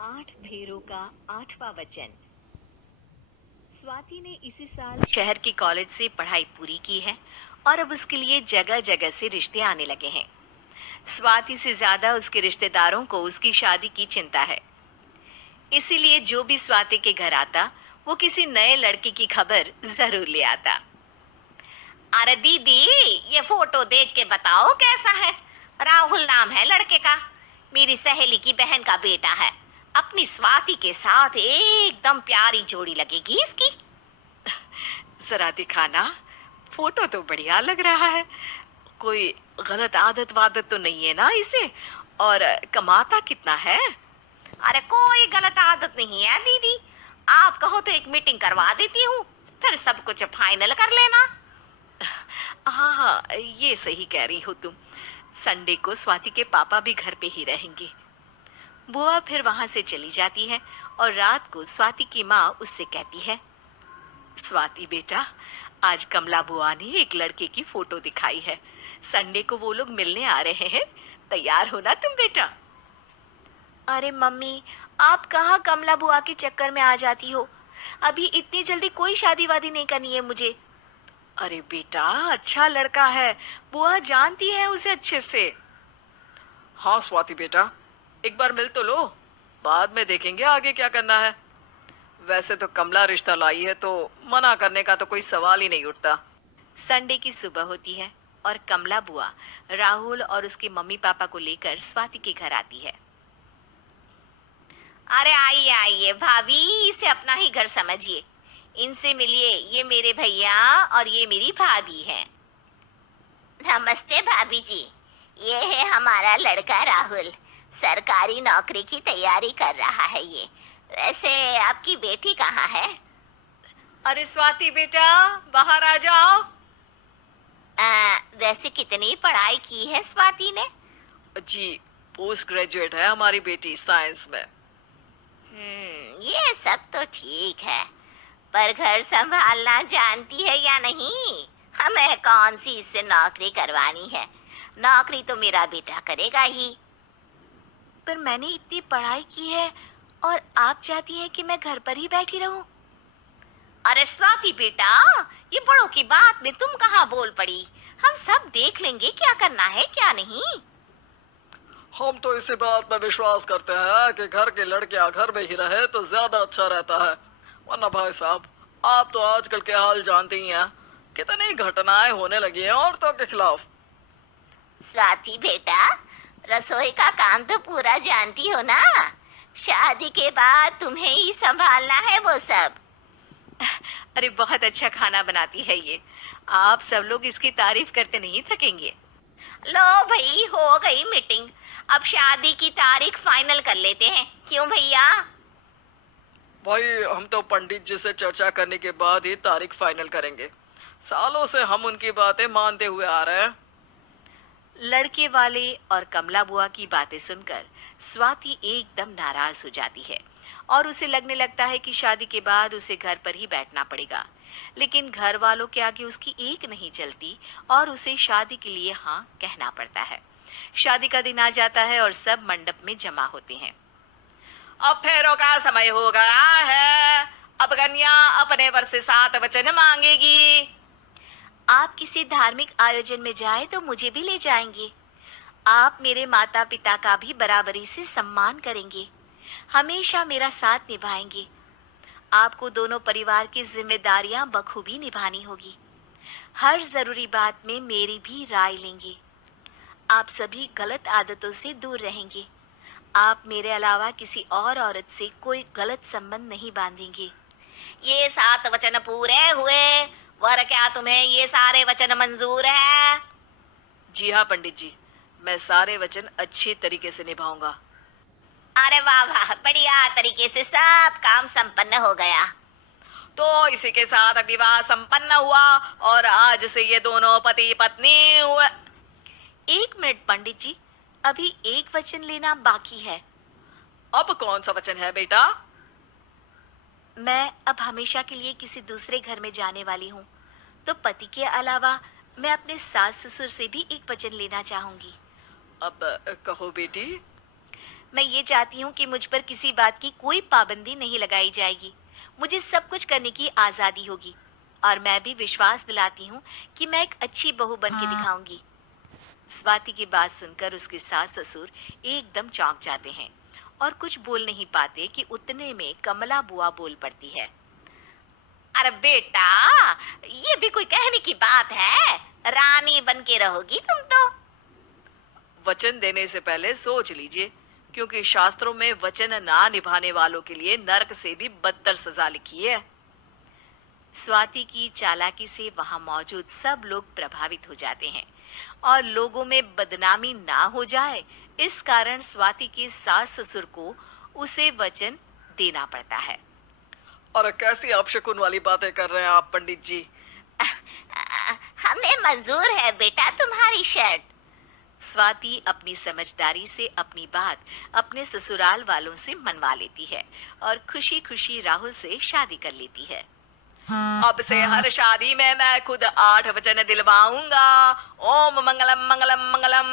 आठ फेरों का आठवां वचन। स्वाति ने इसी साल शहर के कॉलेज से पढ़ाई पूरी की है और अब उसके लिए जगह जगह से रिश्ते आने लगे हैं। स्वाति से ज्यादा उसके रिश्तेदारों को उसकी शादी की चिंता है। इसीलिए जो भी स्वाति के घर आता वो किसी नए लड़के की खबर जरूर ले आता। अरे दीदी, ये फोटो देख के बताओ कैसा है। राहुल नाम है लड़के का, मेरी सहेली की बहन का बेटा है। अपनी स्वाति के साथ एकदम प्यारी जोड़ी लगेगी इसकी। जरा दिखाना, फोटो तो बढ़िया लग रहा है। कोई गलत आदत वादत तो नहीं है ना इसे? और कमाता कितना है? अरे कोई गलत आदत नहीं है दीदी, आप कहो तो एक मीटिंग करवा देती हूँ, फिर सब कुछ फाइनल कर लेना। हाँ हाँ, ये सही कह रही हो तुम। संडे को स्वाति के पापा भी घर पे ही रहेंगे। बुआ फिर वहां से चली जाती है और रात को स्वाति की माँ उससे कहती है, स्वाति बेटा, आज कमला बुआ ने एक लड़के की फोटो दिखाई है। संडे को वो लोग मिलने आ रहे हैं, तैयार हो ना तुम बेटा? अरे मम्मी, आप कहाँ कमला बुआ के चक्कर में आ जाती हो? अभी इतनी जल्दी कोई शादी वादी नहीं करनी है मुझे। अरे बेटा, अच्छा लड़का है, बुआ जानती है उसे अच्छे से। हाँ स्वाति बेटा, एक बार मिल तो लो, बाद में देखेंगे आगे क्या करना है। वैसे तो कमला रिश्ता लाई है तो मना करने का तो कोई सवाल ही नहीं उठता। संडे की सुबह होती है और कमला बुआ राहुल और उसके मम्मी पापा को लेकर स्वाति के घर आती है। अरे आइए आइए भाभी, इसे अपना ही घर समझिए। इनसे मिलिए, ये मेरे भैया और ये मेरी भाभी हैं। नमस्ते भाभी जी, ये है हमारा लड़का राहुल, सरकारी नौकरी की तैयारी कर रहा है ये। वैसे आपकी बेटी कहाँ है? अरे स्वाति बेटा, बाहर आ जाओ। वैसे कितनी पढ़ाई की है स्वाति ने? जी, पोस्ट ग्रेजुएट है हमारी बेटी साइंस में। ये सब तो ठीक है, पर घर संभालना जानती है या नहीं? हमें कौन सी इससे नौकरी करवानी है, नौकरी तो मेरा बेटा करेगा ही। पर मैंने इतनी पढ़ाई की है और आप चाहती हैं कि मैं घर पर ही बैठी रहूं? अरे स्वाति बेटा, ये बड़ों की बात में तुम कहाँ बोल पड़ी। हम सब देख लेंगे क्या करना है क्या नहीं। हम तो इसी बात में विश्वास करते हैं कि घर के लड़कियां घर में ही रहे तो ज्यादा अच्छा रहता है। वरना भाई साहब, आप तो आजकल के हाल जानते ही हैं, कितनी घटनाएं होने लगी हैं औरतों के खिलाफ। स्वाति बेटा, रसोई का काम तो पूरा जानती हो ना? शादी के बाद तुम्हें ही संभालना है वो सब। अरे बहुत अच्छा खाना बनाती है ये, आप सब लोग इसकी तारीफ करते नहीं थकेंगे। लो भाई, हो गई मीटिंग, अब शादी की तारीख फाइनल कर लेते हैं, क्यों भैया? भाई, हम तो पंडित जी से चर्चा करने के बाद ही तारीख फाइनल करेंगे। सालों से हम उनकी बातें मानते हुए आ रहे हैं। लड़के वाले और कमला बुआ की बातें सुनकर स्वाति एकदम नाराज हो जाती है और उसे लगने लगता है कि शादी के बाद उसे घर पर ही बैठना पड़ेगा। लेकिन घर वालों के आगे उसकी एक नहीं चलती और उसे शादी के लिए हाँ कहना पड़ता है। शादी का दिन आ जाता है और सब मंडप में जमा होते हैं। अब फेरों का समय हो गया है, अब कन्या अपने वर से 7 वचन मांगेगी। आप किसी धार्मिक आयोजन में जाए तो मुझे भी ले जाएंगे। आप मेरे माता पिता का भी बराबरी से सम्मान करेंगे, हमेशा मेरा साथ निभाएंगे। आपको दोनों परिवार की जिम्मेदारियां बखूबी निभानी होगी। हर जरूरी बात में मेरी भी राय लेंगे। आप सभी गलत आदतों से दूर रहेंगे। आप मेरे अलावा किसी और औरत से कोई गलत संबंध नहीं बांधेंगे। ये 7 वचन पूरे हुए, वर क्या तुम्हें ये सारे वचन मंजूर है? जी हाँ पंडित जी, मैं सारे वचन अच्छी तरीके से निभाऊंगा। अरे वाह वाह, बढ़िया तरीके से सब काम संपन्न हो गया। तो इसी के साथ विवाह संपन्न हुआ और आज से ये दोनों पति पत्नी हुए। 1 मिनट पंडित जी, अभी एक वचन लेना बाकी है। अब कौन सा वचन है बेटा? मैं अब हमेशा के लिए किसी दूसरे घर में जाने वाली हूँ, तो पति के अलावा मैं अपने सास ससुर से भी एक वचन लेना चाहूंगी। अब कहो बेटी। मैं ये चाहती हूँ कि मुझ पर किसी बात की कोई पाबंदी नहीं लगाई जाएगी। मुझे सब कुछ करने की आज़ादी होगी और मैं भी विश्वास दिलाती हूँ कि मैं एक अच्छी बहू बन के दिखाऊंगी। स्वाति की बात सुनकर उसके सास ससुर एकदम चौंक जाते हैं और कुछ बोल नहीं पाते कि उतने में कमला बुआ बोल पड़ती है। अरे बेटा, ये भी कोई कहने की बात है? रानी बन के रहोगी तुम तो। वचन देने से पहले सोच लीजिए, क्योंकि शास्त्रों में वचन ना निभाने वालों के लिए नरक से भी बदतर सजा लिखी है। स्वाति की चालाकी से वहां मौजूद सब लोग प्रभावित हो जाते हैं और लोगों में बदनामी ना हो जाए, इस कारण स्वाति के सास ससुर को उसे वचन देना पड़ता है। और कैसी अपशकुन वाली बातें कर रहे हैं आप पंडित जी? हमें मंजूर है बेटा तुम्हारी शर्त। स्वाति अपनी समझदारी से अपनी बात अपने ससुराल वालों से मनवा लेती है और खुशी खुशी राहुल से शादी कर लेती है। अब से हर शादी में मैं खुद 8 वचन दिलवाऊंगा। ओम मंगलम मंगलम मंगलम।